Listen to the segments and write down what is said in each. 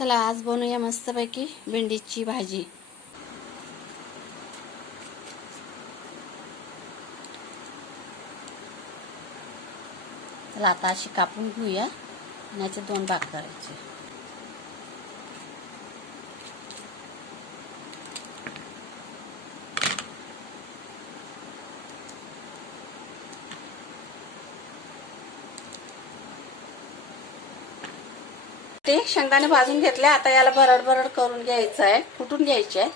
चला आज बनवूया मस्तपैकी भेंडीची भाजी. चला आता अशी कापून घेऊया आणि याचे दोन भाग करायचे. ते शेंगदाणे भाजून घेतले. आता याला भरड भरड करून घ्यायचं आहे फुटून घ्यायचे आहे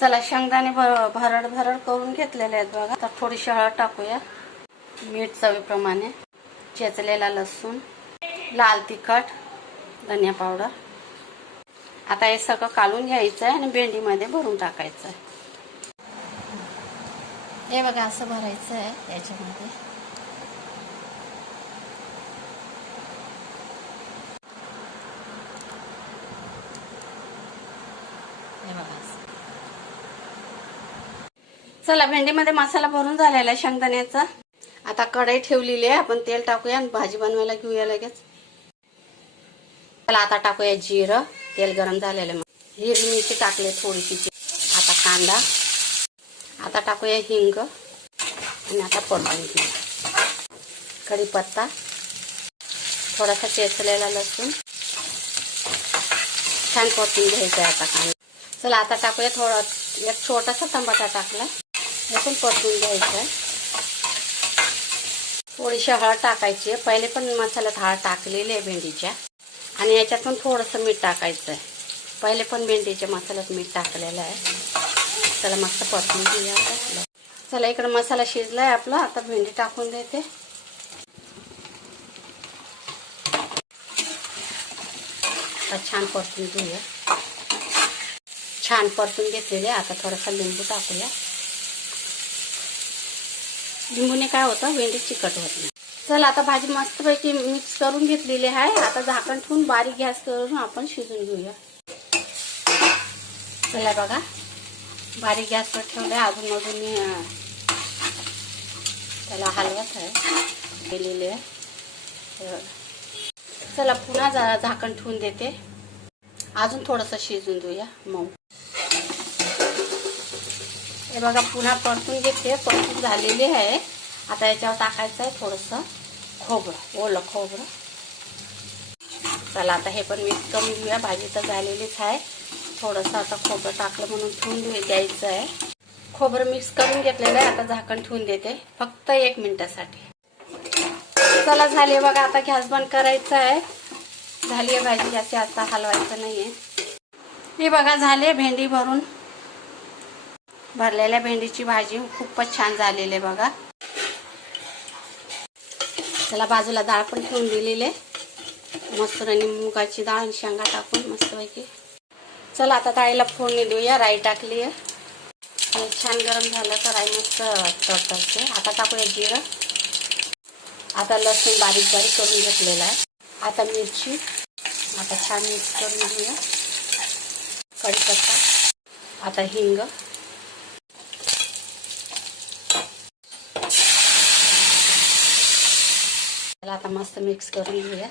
चला शेंगदाणे भर- भरड भरड करून घेतलेले आहेत बघा. आता थोडीशी हळद टाकूया. मीठ चवीप्रमाणे. चेचलेला लसूण. लाल तिखट. धनिया पावडर. आता हे सगळं काढून घ्यायचं आहे आणि भेंडीमध्ये भरून टाकायचं आहे हे बघा असं भरायचं आहे याच्यामध्ये. हे बघा चला भेंडीमध्ये मसाला भरून झालेला आहे शेंगदाण्याचा. आता कढई ठेवलेली आहे. आपण तेल टाकूया आणि भाजी बनवायला घेऊया लगेच. चला आता टाकूया जिरं. तेल गरम झालेलं मग हिरवी मिरची टाकली थोडीशी. आता कांदा. आता टाकूया हिंग. आणि आता परतून घेऊया. कढीपत्ता. थोडासा चेचलेला लसूण. छान परतून घ्यायचं आहे आता कांदा. चला आता टाकूया थोडा एक छोटासा टमाटा टाकला. हे पण परतून घ्यायचं आहे थोडीशी हळद टाकायची आहे. पहिले पण मसाल्यात हळद टाकलेली आहे भेंडीच्या. आणि याच्यात पण थोडंसं मीठ टाकायचं आहे पहिले पण भेंडीच्या मसाल्यात मीठ टाकलेलं आहे. चला मस्त परतून घेऊया आता. चला इकडे मसाला शिजला आहे आपला. आता भेंडी टाकून देते. आता छान परतून घेऊया. छान परतून घेतलेले. आता थोडासा लिंबू टाकूया. लिंबूने काय होतं? भेंडी चिकट होत नाही. चला आता भाजी मस्तपैकी मिक्स करून घेतलेली आहे. आता झाकण ठेवून बारीक गॅस करून आपण शिजून घेऊया. चला बघा. बारीक गॅसवर ठेवलंय. अजून अजून मी त्याला हलवत आहे केलेले आहे. चला पुन्हा जरा झाकण ठेवून देते. अजून थोडंसं शिजून देऊया. मऊ. हे बघा पुन्हा परतून घेते. परतून झालेली आहे. आता याच्यावर टाकायचं आहे थोडंसं खोबरं ओलं खोबरं. चला आता हे पण मिक्स करून घेऊया. भाजी तर झालेलीच आहे. थोडंसं आता खोबरं टाकलं म्हणून ठेवून द्यायचं आहे. खोबरं मिक्स करून घेतलेलं आहे. आता झाकण ठेवून देते. फक्त एक मिनिटासाठी. चला झाली बघा आता गॅस बंद करायचा आहे. झाली आहे भाजी. जास्त आता हलवायचं नाही आहे हे बघा झाले भेंडी भरून. भरलेल्या भेंडीची भाजी खूपच छान झालेली आहे बघा. त्याला बाजूला डाळ पण ठेवून दिलेली आहे. मसूर आणि मुगाची डाळ आणि शेंगा टाकून मस्तपैकी. चला आता डाळीला फोडणी देऊया राई टाकली आहे. आणि छान गरम झालं तर राई मस्त तडतडते. आता टाकूया जिरं. आता लसूण बारीक बारीक करून घेतलेला आहे. आता मिरची. आता छान मिक्स करून घेऊया. कढीपत्ता. आता हिंग. आता मस्त मिक्स करून घेऊया.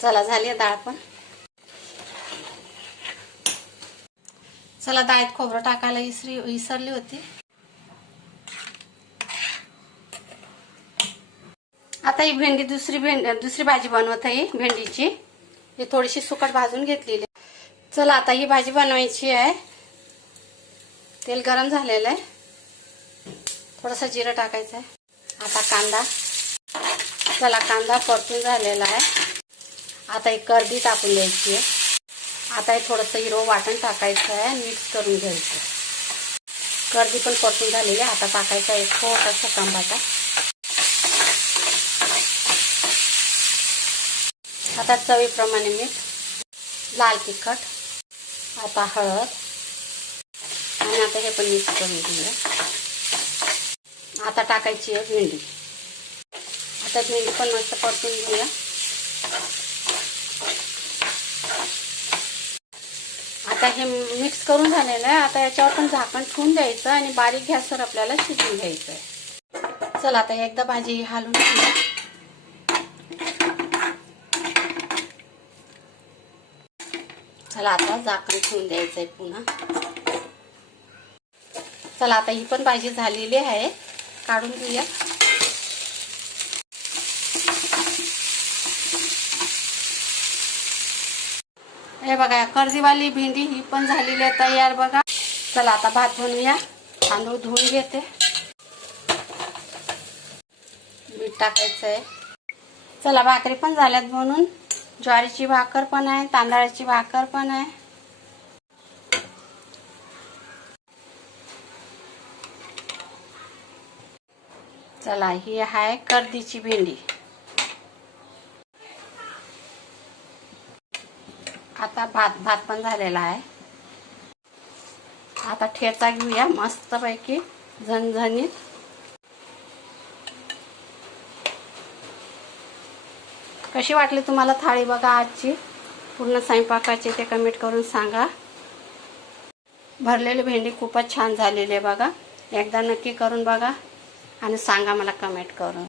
चला झाली डाळ पण. चला डाळीत खोबरं टाकायला इसरी विसरली होती. आता ही भेंडी दुसरी भेंडी दुसरी भाजी बनवत आहे भेंडीची. ही थोडीशी सुकट भाजून घेतलेली चला आता ही भाजी बनवायची आहे. तेल गरम झालेलं आहे. थोडंसं जिरं टाकायचं आहे. आता कांदा. चला कांदा परतून झालेला आहे. आता एक कर्दी टाकून द्यायची आहे. आता हे थोडंसं हिरो वाटण टाकायचं आहे मिक्स करून घ्यायचं कर्दी पण परतून झालेली आहे. आता टाकायचा एक छोटासा टमाटा आता चवीप्रमाणे मीठ लाल तिखट आता हळद. आणि आता हे पण मिक्स करून घेऊया. आता टाकायची आहे भेंडी. आता भेंडी पण मस्त परतून घेऊया. आता हे मिक्स करून झालेलं आहे. आता याच्यावर पण झाकण ठेवून द्यायचं आणि बारीक गॅसवर आपल्याला शिजवून घ्यायचं आहे. चला आता एकदा भाजी हालून चला आता झाकण ठेवून द्यायचं आहे पुन्हा. चला आता ही पण भाजी झालेली आहे. काढून घेऊया. हे बघा कर्जीवाली भेंडी ही पण झालेली आहे तयार बघा. चला आता भात बनवूया. तांदूळ धुवून घेते. मीठ टाकायचं आहे. चला भाकरी पण झाल्यात म्हणून ज्वारीची भाकर पण आहे तांदळाची भाकर पण आहे. चला ही आहे कर्दीची भेंडी. आता भात भात पण झालेला आहे. आता ठेचा घेऊया मस्तपैकी झणझणीत. कशी वाटली तुम्हाला थाळी बघा आजची? पूर्ण स्वयंपाकाची ते कमेंट करून सांगा. भरलेली भेंडी खूपच छान झालेली आहे बघा. एकदा नक्की करून बघा. आणि सांगा मला कमेंट करून.